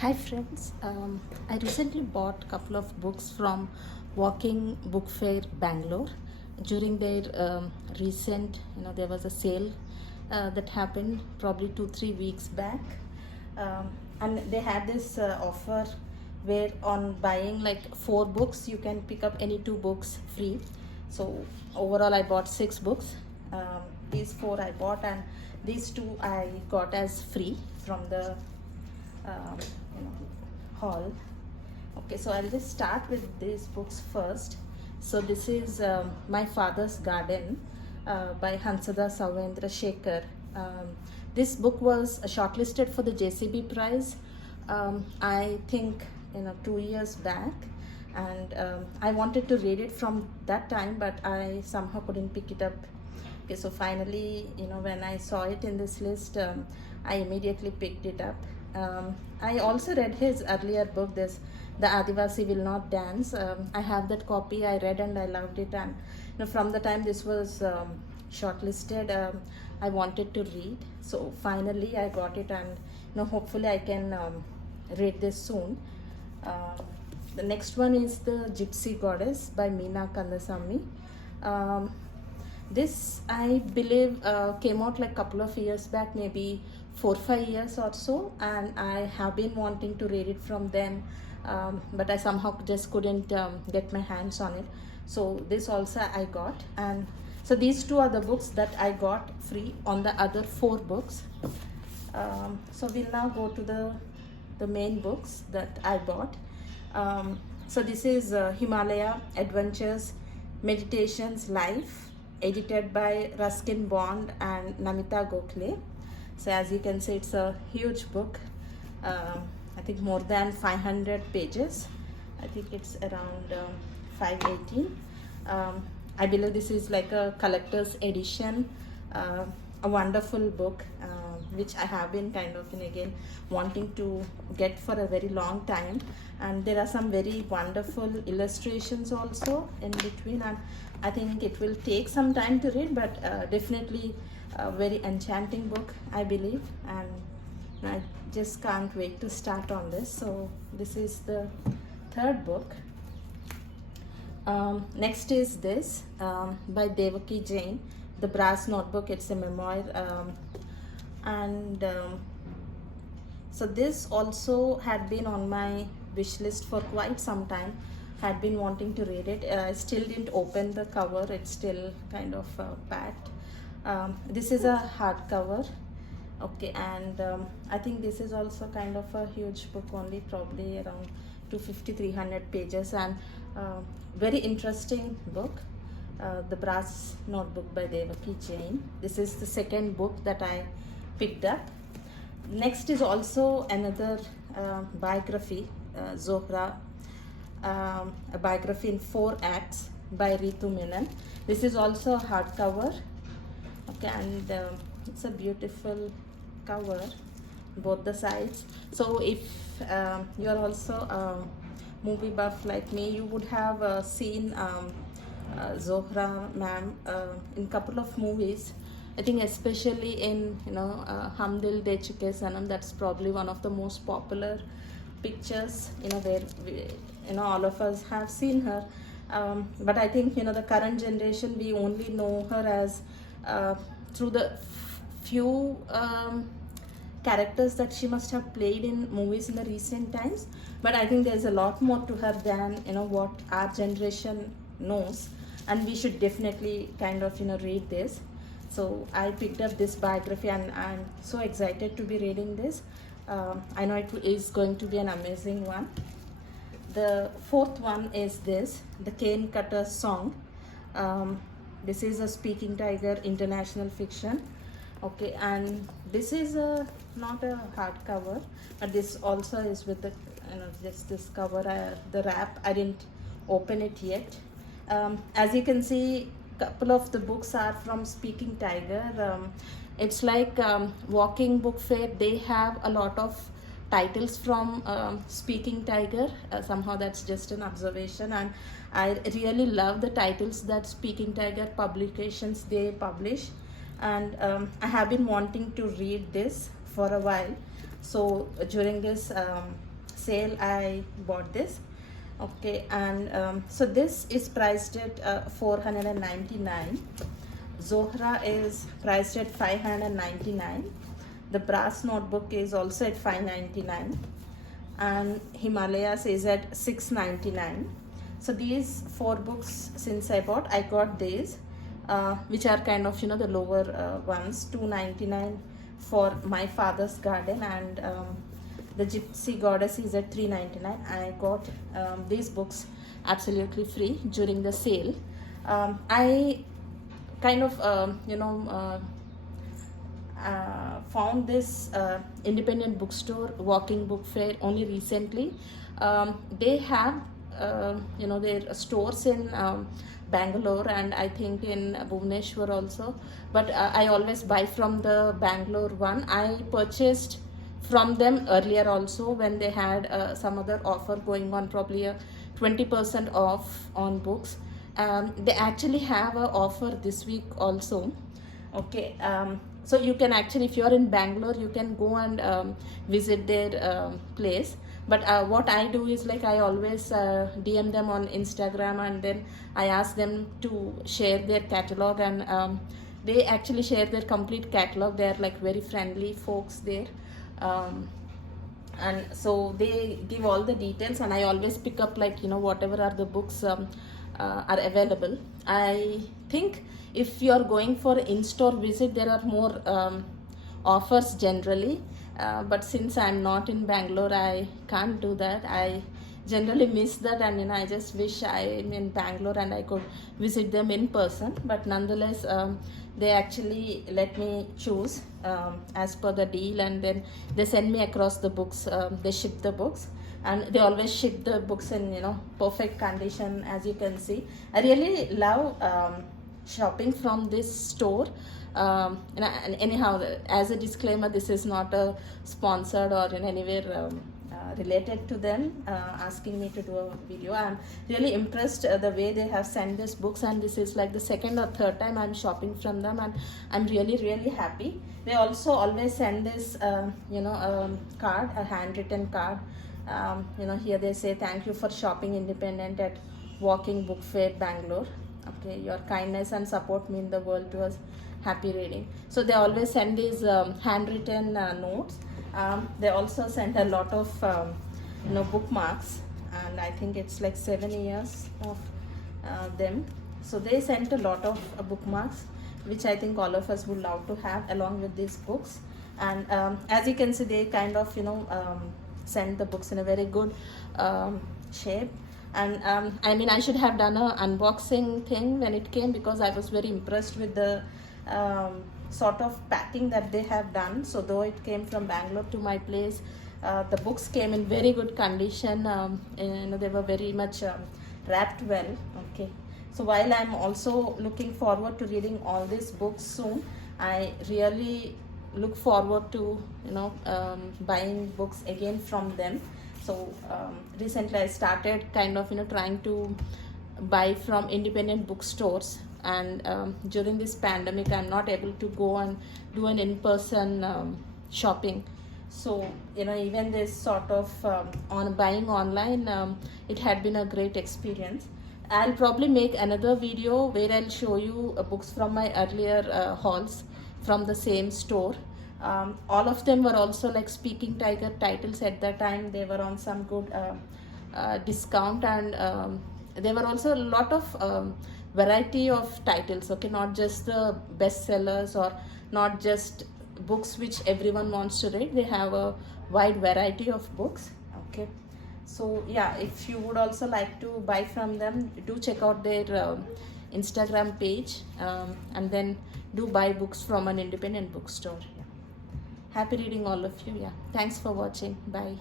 Hi friends, I recently bought a couple of books from Walking Book Fair Bangalore. During their recent, there was a sale that happened probably 2-3 weeks back, and they had this offer where on buying like 4 books you can pick up any 2 books free. So overall I bought 6 books. These 4 I bought, and these 2 I got as free from the um, hall. Okay, so I'll just start with these books first. So this is My Father's Garden by Hansada Savendra Shekhar. This book was shortlisted for the JCB prize, I think 2 years back, and I wanted to read it from that time, but I somehow couldn't pick it up. Okay, so finally, when I saw it in this list, I immediately picked it up. I also read his earlier book, this The Adivasi Will Not Dance. I have that copy. I read and I loved it, and from the time this was shortlisted, I wanted to read. So finally, I got it, and hopefully, I can read this soon. The next one is The Gypsy Goddess by Meena Kandasamy. This I believe came out like couple of years back, maybe 4-5 years or so, and I have been wanting to read it from them, but I somehow just couldn't get my hands on it. So this also I got, and so these 2 are the books that I got free on the other 4 books. So we'll now go to the main books that I bought. So this is Himalaya Adventures Meditations Life, edited by Ruskin Bond and Namita Gokhale. So as you can see, it's a huge book. I think more than 500 pages. I think it's around 518. I believe this is like a collector's edition, a wonderful book, which I have been kind of again wanting to get for a very long time. And there are some very wonderful illustrations also in between, and I think it will take some time to read, but definitely a very enchanting book, I believe, and I just can't wait to start on this. So this is the 3rd book. Next is this by Devaki Jain, The Brass Notebook. It's a memoir, and so this also had been on my wish list for quite some time. Had been wanting to read it. I still didn't open the cover. It's still kind of packed. This is a hardcover. Okay, and I think this is also kind of a huge book, only probably around 250-300 pages, and very interesting book. The Brass Notebook by Devaki Jain. This is the 2nd book that I picked up. Next is also another biography, Zohra, a biography in 4 acts by Ritu Menon. This is also a hardcover. Okay, and it's a beautiful cover, both the sides. So if you are also a movie buff like me, you would have seen Zohra ma'am in couple of movies. I think especially in Hum Dil De Chuke Sanam, that's probably one of the most popular pictures, where all of us have seen her. But I think the current generation, we only know her as through the few characters that she must have played in movies in the recent times. But I think there's a lot more to her than what our generation knows, and we should definitely kind of read this. So I picked up this biography, and I'm so excited to be reading this. I know it is going to be an amazing one. The 4th one is this, The Cane Cutter Song. This is a Speaking Tiger international fiction. Okay, and this is not a hardcover, but this also is with the just this cover, the wrap. I didn't open it yet. As you can see, couple of the books are from Speaking Tiger. It's like Walking Book Fair. They have a lot of titles from Speaking Tiger. Somehow that's just an observation, and I really love the titles that Speaking Tiger publications they publish. And I have been wanting to read this for a while. So during this sale I bought this. Okay, and so this is priced at 499. Zohra is priced at 599. The brass notebook is also at 599, and Himalayas is at 699. So these 4 books, since I got these, which are kind of the lower ones. 299 for My Father's Garden, and the Gypsy Goddess is at 399. I got these books absolutely free during the sale. I kind of found this independent bookstore, walking book fair, only recently. They have their stores in Bangalore, and I think in Bhubaneswar also, but I always buy from the Bangalore one. I purchased from them earlier also when they had some other offer going on, probably a 20% off on books. They actually have an offer this week also. Okay, so you can actually, if you're in Bangalore, you can go and visit their place. But what I do is, like, I always DM them on Instagram, and then I ask them to share their catalog, and they actually share their complete catalog. They're like very friendly folks there. And so they give all the details, and I always pick up, like, whatever are the books are available. I think if you are going for in-store visit, there are more offers generally, but since I'm not in Bangalore, I can't do that. I generally miss that, and I just wish I'm in Bangalore and I could visit them in person. But nonetheless, they actually let me choose as per the deal, and then they send me across the books. They ship the books, and they always ship the books in perfect condition, as you can see. I really love shopping from this store. And anyhow, as a disclaimer, this is not a sponsored or in anywhere related to them asking me to do a video. I'm really impressed the way they have sent these books, and this is like the second or third time I'm shopping from them, and I'm really happy. They also always send this card, a handwritten card. Here they say, "Thank you for shopping independent at Walking Book Fair, Bangalore. Okay, your kindness and support mean the world to us. Happy reading." So they always send these handwritten notes. They also send a lot of bookmarks, and I think it's like 7 years of them. So they sent a lot of bookmarks, which I think all of us would love to have along with these books. And as you can see, they kind of send the books in a very good shape. And I mean, I should have done a unboxing thing when it came, because I was very impressed with the sort of packing that they have done. So though it came from Bangalore to my place, the books came in very good condition. They were very much wrapped well. Okay, so while I'm also looking forward to reading all these books soon, I really look forward to buying books again from them. So recently I started kind of trying to buy from independent bookstores, and during this pandemic I'm not able to go and do an in-person shopping. So even this sort of on buying online, it had been a great experience. I'll probably make another video where I'll show you books from my earlier hauls from the same store. All of them were also like Speaking Tiger titles at that time. They were on some good discount, and there were also a lot of variety of titles. Okay, not just the bestsellers or not just books which everyone wants to read. They have a wide variety of books. Okay, so yeah, if you would also like to buy from them, do check out their Instagram page, and then do buy books from an independent bookstore. Happy reading all of you. Yeah, thanks for watching. Bye.